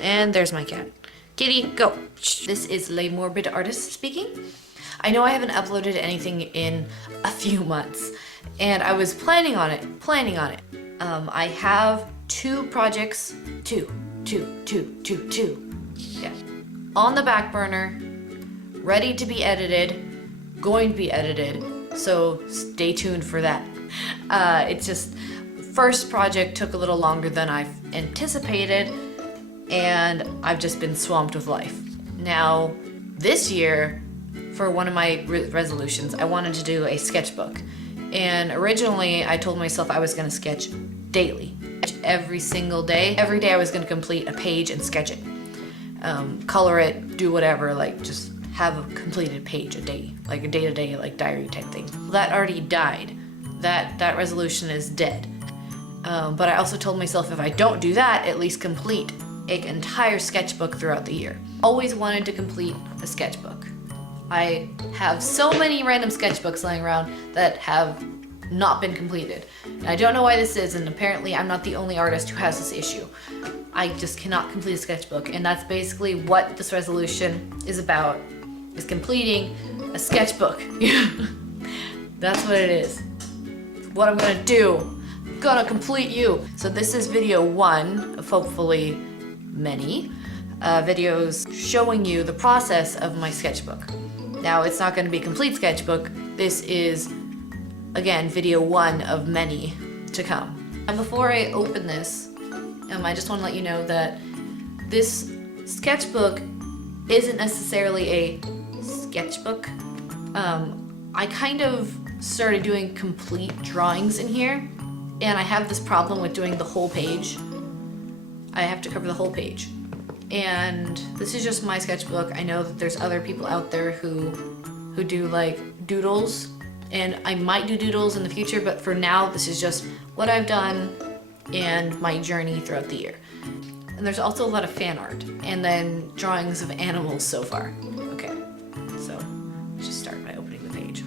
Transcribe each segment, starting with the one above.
And there's my cat. Kitty, go. This is Le Morbid Artist speaking. I know I haven't uploaded anything in a few months, and I was planning on it. I have two projects, two, yeah, on the back burner, ready to be edited, going to be edited, so stay tuned for that. It's just, first project took a little longer than I anticipated, and I've just been swamped with life. Now, this year, for one of my resolutions, I wanted to do a sketchbook. And originally, I told myself I was gonna sketch daily. Every single day. Every day I was gonna complete a page and sketch it. Color it, do whatever, like just have a completed page a day. Like a day-to-day, like diary type thing. That already died. That resolution is dead. But I also told myself if I don't do that, at least complete an entire sketchbook throughout the year. Always wanted to complete a sketchbook. I have so many random sketchbooks laying around that have not been completed. And I don't know why this is, and apparently I'm not the only artist who has this issue. I just cannot complete a sketchbook, and that's basically what this resolution is about, is completing a sketchbook. That's what it is. What I'm gonna do. I'm gonna complete you. So this is video one of hopefully many videos showing you the process of my sketchbook. Now, it's not going to be a complete sketchbook. This is, again, video one of many to come. And before I open this, I just want to let you know that this sketchbook isn't necessarily a sketchbook. I kind of started doing complete drawings in here, and I have this problem with doing the whole page. I have to cover the whole page. And this is just my sketchbook. I know that there's other people out there who do like doodles, and I might do doodles in the future, but for now this is just what I've done and my journey throughout the year. And there's also a lot of fan art and then drawings of animals so far. Okay, so let's just start by opening the page.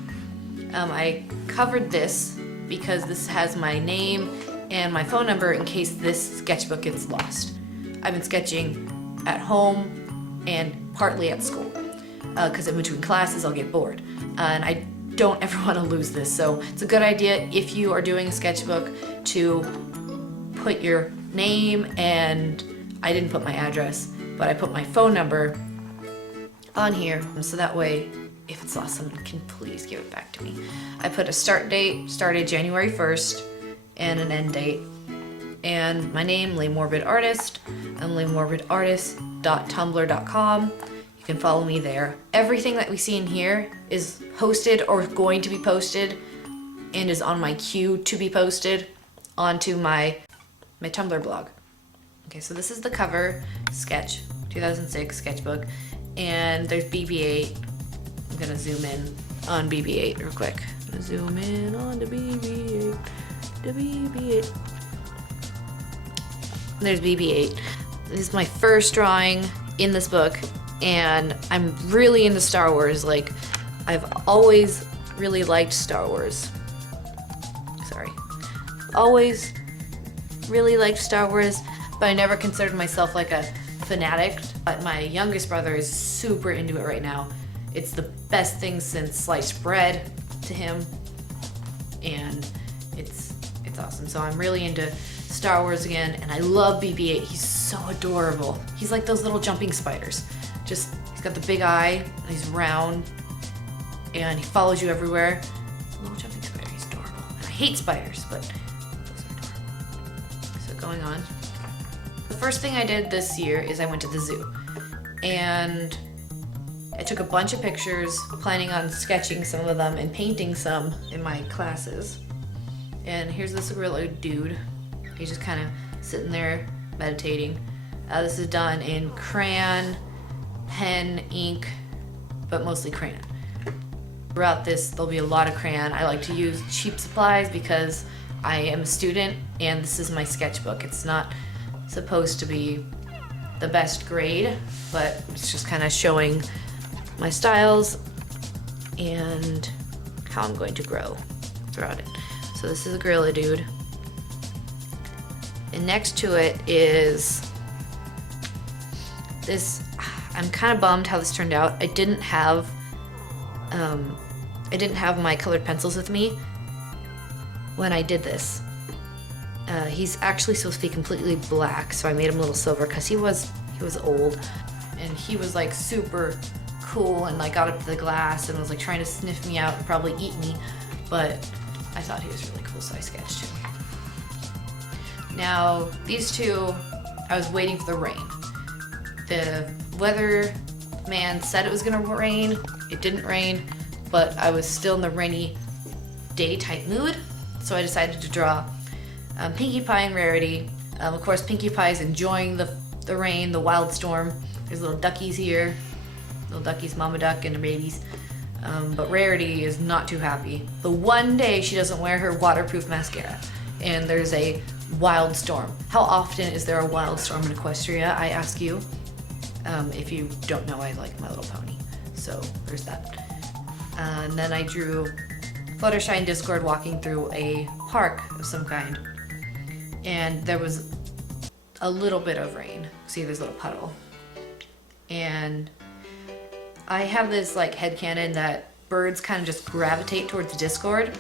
I covered this because this has my name and my phone number in case this sketchbook gets lost. I've been sketching at home and partly at school because in between classes I'll get bored, and I don't ever want to lose this, so it's a good idea if you are doing a sketchbook to put your name, and I didn't put my address, but I put my phone number on here, so that way if it's lost, someone can please give it back to me. I put a start date, started January 1st, and an end date. And my name, Le Morbid Artist. I'm lemorbidartist.tumblr.com. You can follow me there. Everything that we see in here is posted or going to be posted and is on my queue to be posted onto my Tumblr blog. Okay, so this is the cover sketch, 2006 sketchbook, and there's BB-8. I'm gonna zoom in on BB-8 real quick. I'm gonna zoom in on the BB-8, the BB-8. There's BB-8. This is my first drawing in this book, and I'm really into Star Wars. Like, I've always really liked Star Wars. Sorry. Always really liked Star Wars, but I never considered myself like a fanatic. But my youngest brother is super into it right now. It's the best thing since sliced bread to him, and it's awesome. So I'm really into Star Wars again, and I love BB-8. He's so adorable. He's like those little jumping spiders. He's got the big eye, and he's round, and he follows you everywhere. Little jumping spider, he's adorable. And I hate spiders, but those are adorable. So going on. The first thing I did this year is I went to the zoo, and I took a bunch of pictures, planning on sketching some of them and painting some in my classes. And here's this gorilla dude. He's just kind of sitting there meditating. This is done in crayon, pen, ink, but mostly crayon. Throughout this, there'll be a lot of crayon. I like to use cheap supplies because I am a student and this is my sketchbook. It's not supposed to be the best grade, but it's just kind of showing my styles and how I'm going to grow throughout it. So this is a gorilla dude. And next to it is I'm kind of bummed how this turned out. I didn't have my colored pencils with me when I did this. He's actually supposed to be completely black, so I made him a little silver because he was old, and he was like super cool and like got up to the glass and was like trying to sniff me out and probably eat me, but I thought he was really cool, so I sketched him. Now these two, I was waiting for the rain. The weather man said it was gonna rain. It didn't rain, but I was still in the rainy day type mood, so I decided to draw Pinkie Pie and Rarity. Of course, Pinkie Pie is enjoying the rain, the wild storm. There's little duckies here, little duckies, mama duck and the babies. But Rarity is not too happy. The one day she doesn't wear her waterproof mascara, and there's a wild storm. How often is there a wild storm in Equestria, I ask you? If you don't know, I like My Little Pony, so there's that. And then I drew Fluttershy and Discord walking through a park of some kind, and there was a little bit of rain. See, there's a little puddle. And I have this like headcanon that birds kind of just gravitate towards Discord,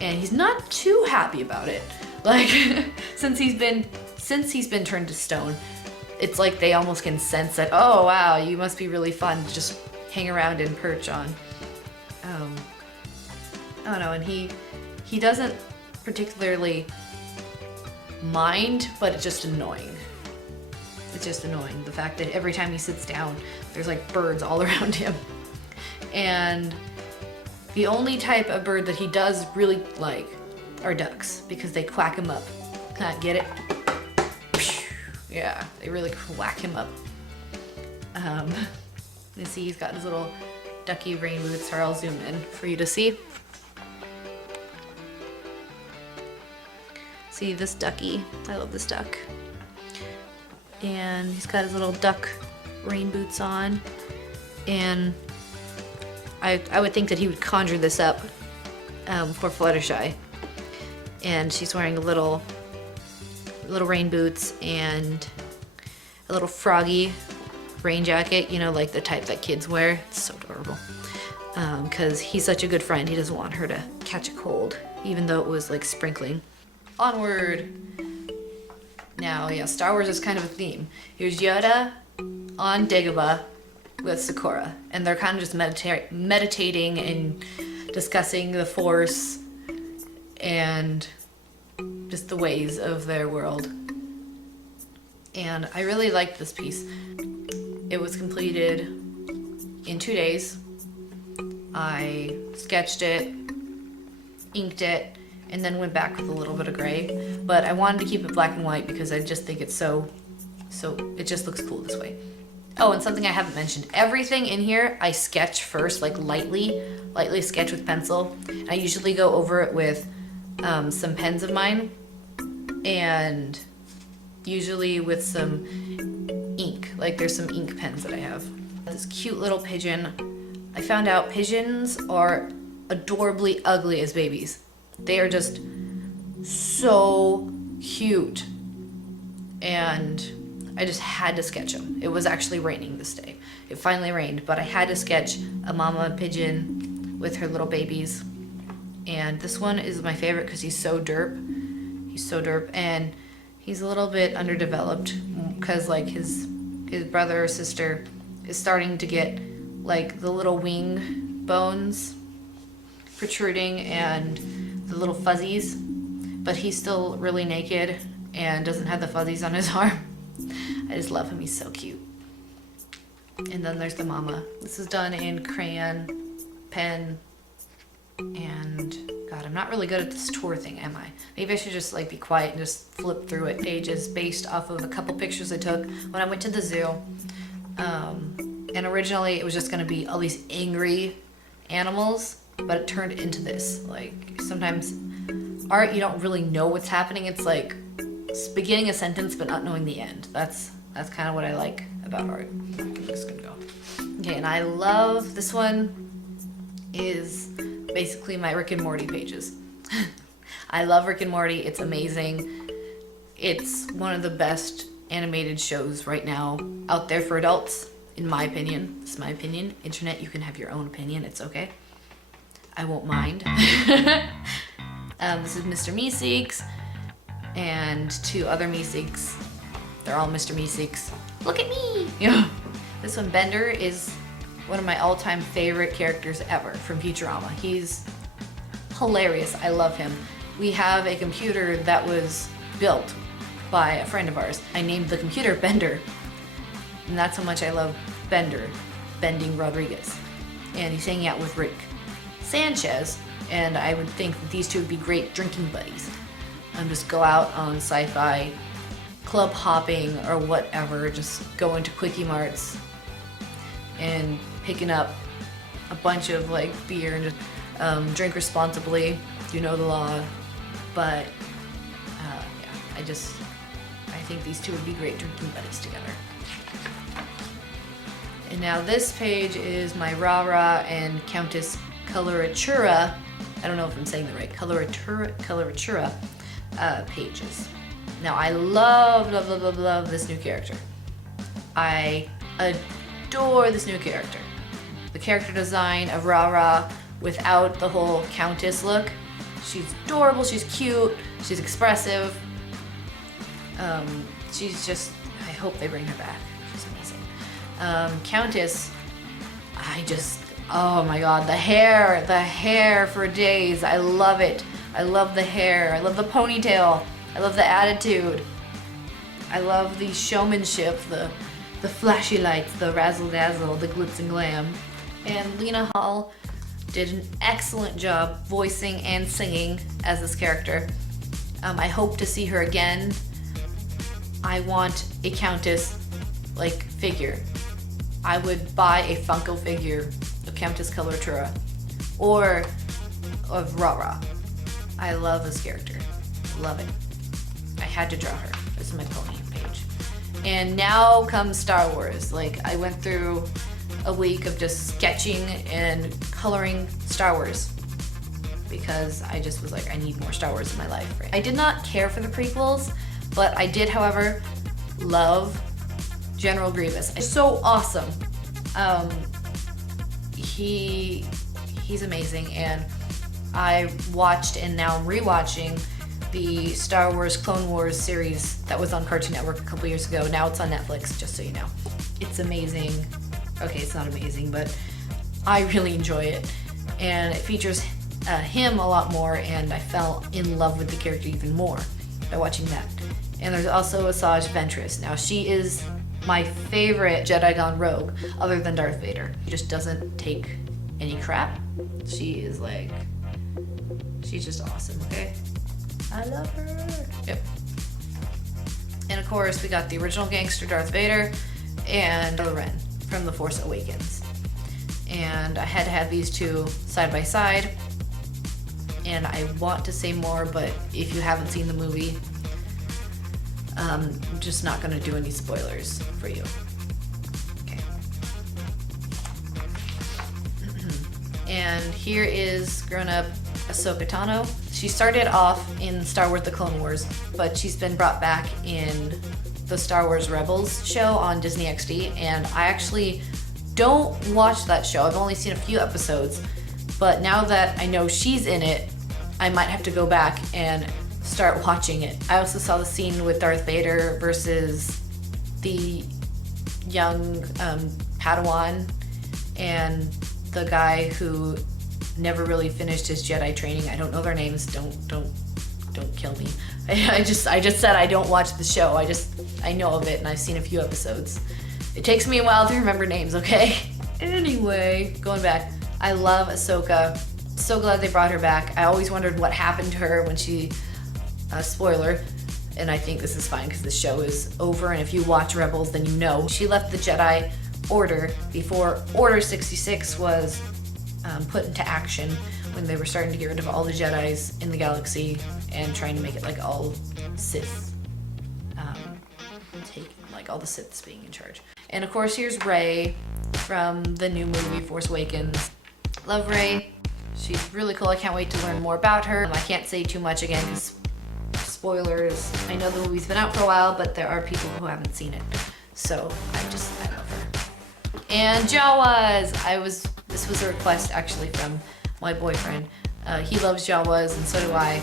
and he's not too happy about it. Like, since he's been turned to stone, it's like they almost can sense that, oh wow, you must be really fun to just hang around and perch on. I don't know, and he doesn't particularly mind, but it's just annoying. It's just annoying, the fact that every time he sits down, there's like birds all around him. And the only type of bird that he does really like are ducks, because they quack him up. Can't get it? Yeah, they really whack him up. You see he's got his little ducky rain boots, or I'll zoom in for you to see. See this ducky? I love this duck. And he's got his little duck rain boots on. And I would think that he would conjure this up for Fluttershy. And she's wearing little rain boots and a little froggy rain jacket, you know, like the type that kids wear. It's so adorable. Because he's such a good friend, he doesn't want her to catch a cold, even though it was like sprinkling. Onward. Now, yeah, Star Wars is kind of a theme. Here's Yoda on Dagobah with Sakura, and they're kind of just meditating and discussing the Force and just the ways of their world. And I really liked this piece. It was completed in 2 days. I sketched it, inked it, and then went back with a little bit of gray. But I wanted to keep it black and white because I just think it's so it just looks cool this way. Oh, and something I haven't mentioned. Everything in here I sketch first, like lightly sketch with pencil. I usually go over it with some pens of mine, and usually with some ink. Like there's some ink pens that I have. This cute little pigeon. I found out pigeons are adorably ugly as babies. They are just so cute. And I just had to sketch them. It was actually raining this day. It finally rained, but I had to sketch a mama pigeon with her little babies. And this one is my favorite because he's so derp. He's so derp, and he's a little bit underdeveloped because like his brother or sister is starting to get like the little wing bones protruding and the little fuzzies, but he's still really naked and doesn't have the fuzzies on his arm. I just love him, he's so cute. And then there's the mama. This is done in crayon, pen, and God, I'm not really good at this tour thing, am I? Maybe I should just like be quiet and just flip through it pages based off of a couple pictures I took when I went to the zoo. And originally it was just gonna be all these angry animals, but it turned into this. Like sometimes art, you don't really know what's happening. It's like beginning a sentence but not knowing the end. That's kind of what I like about art. I'm just gonna go. Okay, and I love this one. Is basically my Rick and Morty pages. I love Rick and Morty. It's amazing. It's one of the best animated shows right now out there for adults, in my opinion. It's my opinion. Internet, you can have your own opinion. It's okay. I won't mind. This is Mr. Meeseeks and 2 other Meeseeks. They're all Mr. Meeseeks. Look at me! Yeah. This one, Bender, is one of my all-time favorite characters ever from Futurama. He's hilarious. I love him. We have a computer that was built by a friend of ours. I named the computer Bender, and that's how much I love Bender, Bending Rodriguez. And he's hanging out with Rick Sanchez, and I would think that these two would be great drinking buddies. Just go out on sci-fi, club hopping or whatever, just going to Quickie Marts and picking up a bunch of like beer and just drink responsibly, you know the law. But yeah, I think these two would be great drinking buddies together. And now this page is my Rara and Countess Coloratura, I don't know if I'm saying that right, Coloratura pages. Now I love this new character. I adore this new character. The character design of Rara without the whole Countess look. She's adorable, she's cute, she's expressive. She's just, I hope they bring her back. She's amazing. Countess, oh my god, the hair for days. I love it. I love the hair. I love the ponytail. I love the attitude. I love the showmanship, the flashy lights, the razzle dazzle, the glitz and glam. And Lena Hall did an excellent job voicing and singing as this character. I hope to see her again. I want a Countess like figure. I would buy a Funko figure of Countess Coloratura or of Rara. I love this character. Love it. I had to draw her. This is my pony page. And now comes Star Wars. Like, I went through a week of just sketching and coloring Star Wars because I just was like, I need more Star Wars in my life. Right? I did not care for the prequels, but I did, however, love General Grievous. It's so awesome. He's amazing, and I watched and now I'm rewatching the Star Wars Clone Wars series that was on Cartoon Network a couple years ago. Now it's on Netflix, just so you know. It's amazing. Okay, it's not amazing, but I really enjoy it. And it features him a lot more, and I fell in love with the character even more by watching that. And there's also Asajj Ventress. Now she is my favorite Jedi gone rogue, other than Darth Vader. She just doesn't take any crap. She is like, she's just awesome, okay? I love her. Yep. And of course, we got the original gangster Darth Vader and Kylo Ren from The Force Awakens. And I had to have these two side by side. And I want to say more, but if you haven't seen the movie, I'm just not gonna do any spoilers for you. Okay. And here is grown-up Ahsoka Tano. She started off in Star Wars The Clone Wars, but she's been brought back in the Star Wars Rebels show on Disney XD, and I actually don't watch that show. I've only seen a few episodes, but now that I know she's in it, I might have to go back and start watching it. I also saw the scene with Darth Vader versus the young Padawan and the guy who never really finished his Jedi training. I don't know their names. Don't kill me. I just said I don't watch the show. I know of it and I've seen a few episodes. It takes me a while to remember names, okay? Anyway, going back, I love Ahsoka. So glad they brought her back. I always wondered what happened to her when she, spoiler, and I think this is fine because the show is over, and if you watch Rebels then you know. She left the Jedi Order before Order 66 was put into action, when they were starting to get rid of all the Jedis in the galaxy and trying to make it like all Sith, like all the Siths being in charge. And of course here's Rey from the new movie Force Awakens. Love Rey. She's really cool. I can't wait to learn more about her. I can't say too much again because spoilers. I know the movie's been out for a while, but there are people who haven't seen it. So I love her. And Jawas! This was a request actually from my boyfriend. He loves Jawas and so do I.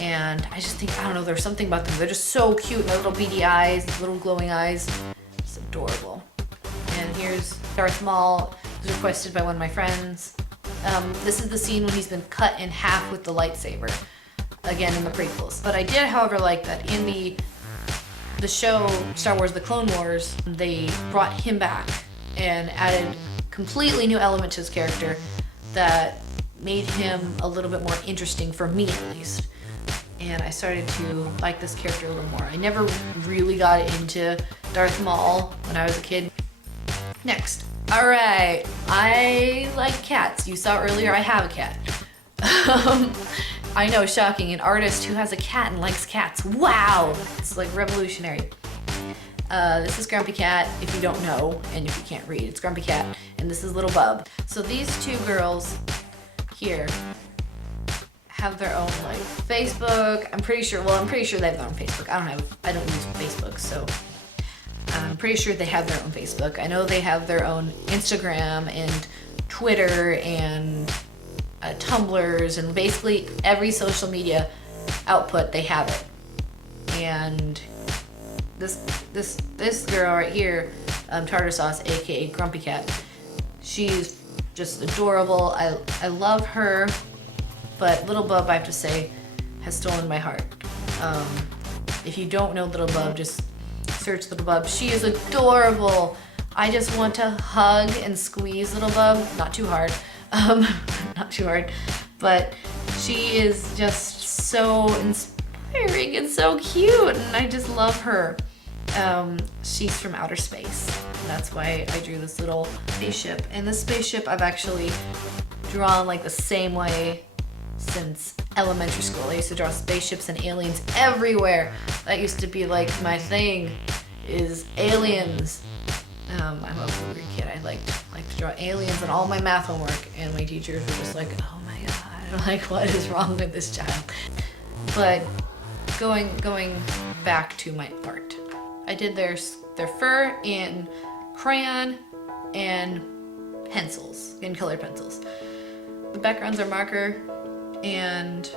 And I just think, I don't know, there's something about them. They're just so cute. Their little beady eyes, little glowing eyes. It's adorable. And here's Darth Maul. It was requested by one of my friends. This is the scene when he's been cut in half with the lightsaber. Again, in the prequels. But I did, however, like that in the show Star Wars The Clone Wars, they brought him back and added completely new element to his character that made him a little bit more interesting for me at least. And I started to like this character a little more. I never really got into Darth Maul when I was a kid. Next. Alright, I like cats. You saw earlier I have a cat. I know, shocking, an artist who has a cat and likes cats. Wow! It's like revolutionary. This is Grumpy Cat, if you don't know, and if you can't read, it's Grumpy Cat, and this is Little Bub. So these two girls here have their own like Facebook. I'm pretty sure they have their own Facebook. I don't use Facebook, so I'm pretty sure they have their own Facebook. I know they have their own Instagram and Twitter and Tumblrs and basically every social media output they have it. And this girl right here, Tartar Sauce, aka Grumpy Cat, she's just adorable. I love her. But Little Bub, I have to say, has stolen my heart. If you don't know Little Bub, just search Little Bub. She is adorable. I just want to hug and squeeze Little Bub. Not too hard. Not too hard. But she is just so inspiring and so cute, and I just love her. She's from outer space. And that's why I drew this little spaceship. And this spaceship I've actually drawn like the same way since elementary school. I used to draw spaceships and aliens everywhere. That used to be like my thing, is aliens. I'm a weird kid. I like to draw aliens in all my math homework, and my teachers were just like, oh my god, like what is wrong with this child? But going back to my art, I did their fur in crayon and pencils, in colored pencils. The backgrounds are marker. And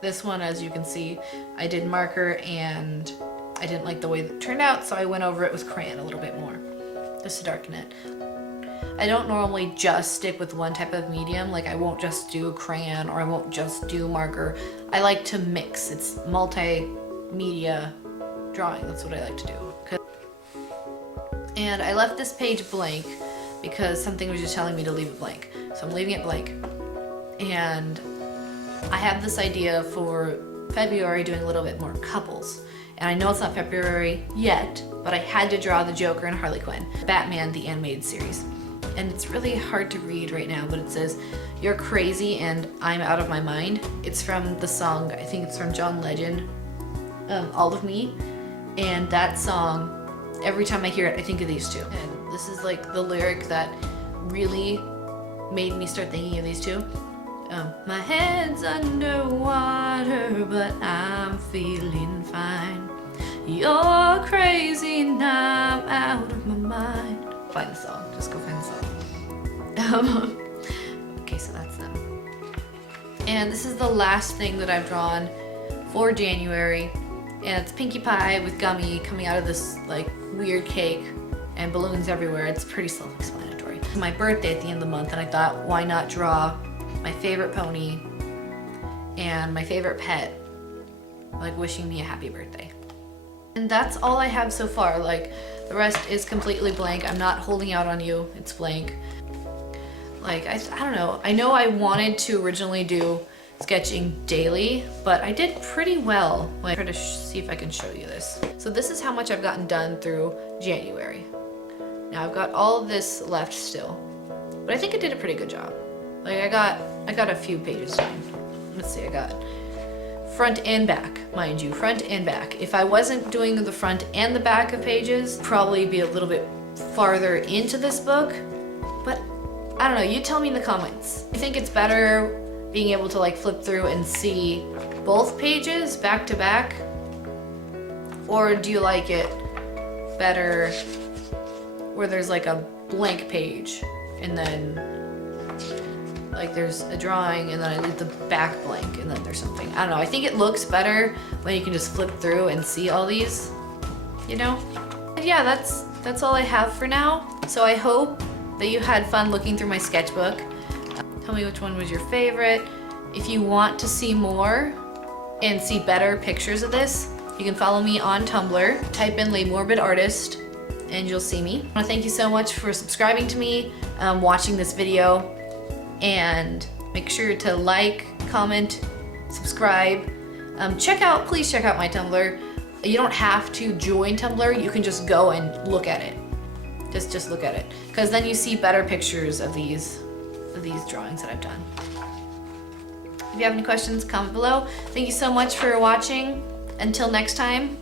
this one, as you can see, I did marker and I didn't like the way that it turned out, so I went over it with crayon a little bit more, just to darken it. I don't normally just stick with one type of medium, like I won't just do crayon or I won't just do marker. I like to mix. It's multimedia drawing, that's what I like to do. And I left this page blank because something was just telling me to leave it blank. So I'm leaving it blank. And I have this idea for February doing a little bit more couples. And I know it's not February yet, but I had to draw the Joker and Harley Quinn. Batman, the animated series. And it's really hard to read right now, but it says, "You're crazy and I'm out of my mind." It's from the song, I think it's from John Legend, All of Me. And that song, every time I hear it, I think of these two. And this is like the lyric that really made me start thinking of these two. My head's underwater, but I'm feeling fine. You're crazy and I'm out of my mind. Find the song, just go find the song. Okay, so that's them. And this is the last thing that I've drawn for January. And it's Pinkie Pie with Gummy coming out of this like weird cake and balloons everywhere. It's pretty self-explanatory. It's my birthday at the end of the month, and I thought, why not draw my favorite pony and my favorite pet, like wishing me a happy birthday. And that's all I have so far. Like the rest is completely blank. I'm not holding out on you, it's blank. Like I don't know. I know I wanted to originally do sketching daily, but I did pretty well. Like, try to see if I can show you this. So this is how much I've gotten done through January. Now I've got all of this left still, but I think I did a pretty good job. Like I got a few pages done. Let's see, I got front and back, mind you, front and back. If I wasn't doing the front and the back of pages, probably be a little bit farther into this book, but I don't know, you tell me in the comments. You think it's better being able to like flip through and see both pages back to back, Or do you like it better where there's like a blank page and then like there's a drawing and then I leave the back blank and then there's something. I don't know, I think it looks better when you can just flip through and see all these, you know? And yeah, that's all I have for now. So I hope that you had fun looking through my sketchbook. Tell me which one was your favorite. If you want to see more and see better pictures of this, you can follow me on Tumblr. Type in Le Morbid Artist and you'll see me. I want to thank you so much for subscribing to me, watching this video, and make sure to like, comment, subscribe. Please check out my Tumblr. You don't have to join Tumblr, you can just go and look at it. Just look at it, because then you see better pictures of these drawings that I've done. If you have any questions, comment below. Thank you so much for watching. Until next time,